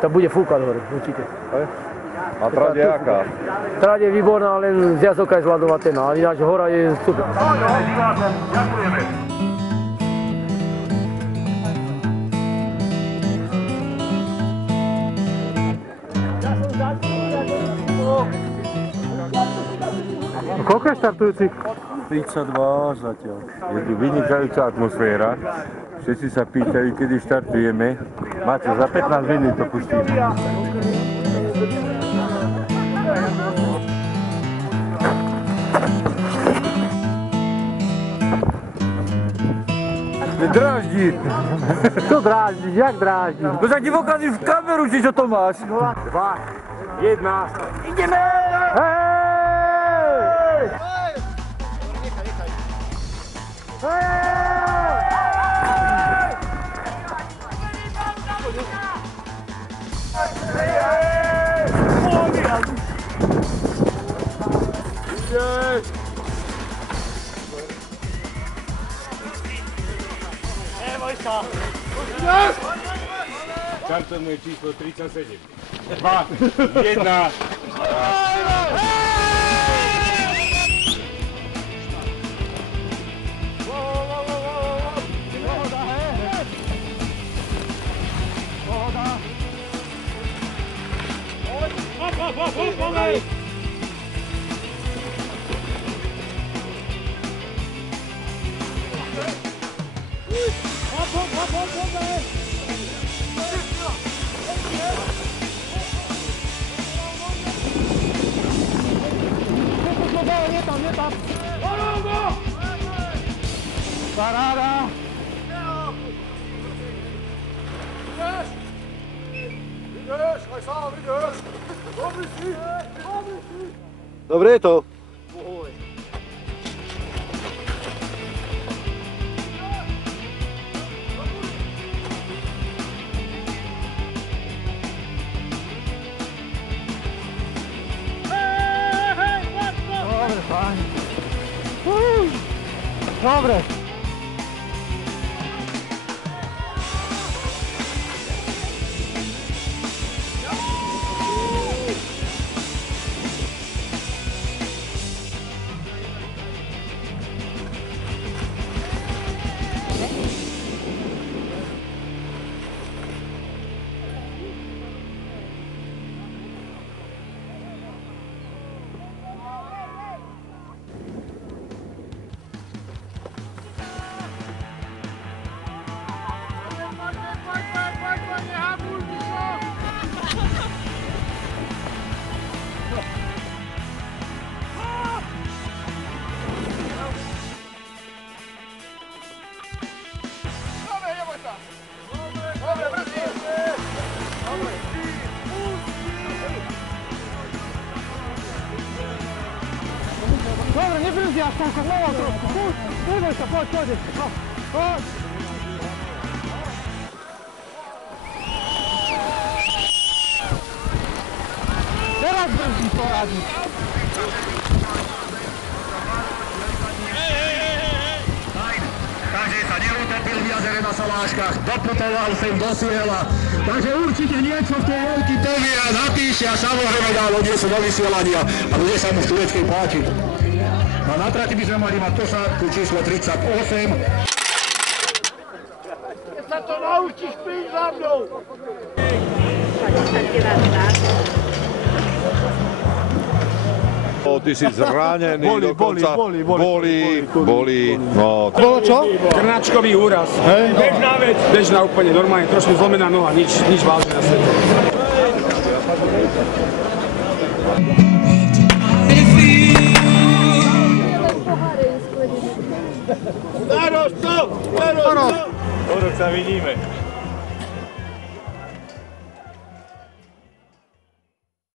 to bude fúkať hore, určite. A trať je aká? Trať je výborná, len zjazdovka je zľadovatená, ale ináč hora je super. Ďakujeme. Koľko je štartujúcich? 32 zatiaľ. Je tu vynikajúca atmosféra. Všetci sa pýtajú, kedy štartujeme. Máte, za 15 minút to pustíme. Dráždi. Čo dráždiš? Jak dráždiš? No tak ti pokazíš v kameru, či čo to máš. 2, 1, ideme! Hej! Štartujeme číslo 37. 2, 1. Paráda! Dobre je to. Dobre, fajn. Dobre. Dobre, nebrzi až toľko, hľadal trošku, neboj sa, poď. Teraz brzdí poradí. Takže sa neutopil v jazere na Saláškach, doputoval sem do cieľa. Takže určite niečo v tej veľký povie a napíše a samozrejme dá odniesu do vysielania a bude sa mu v Tureckej páčiť. A na trati by sme mali mať posádku číslo 38. Keď sa to naučíš, príď za mnou! Ty si zranený dokonca. Bolí. No. Bolo čo? Krnáčkový úraz. Bežná vec. Bežná úplne, normálne, trošku zlomená noha, nič vážne na svete. Starost, stop! O rok sa vidíme.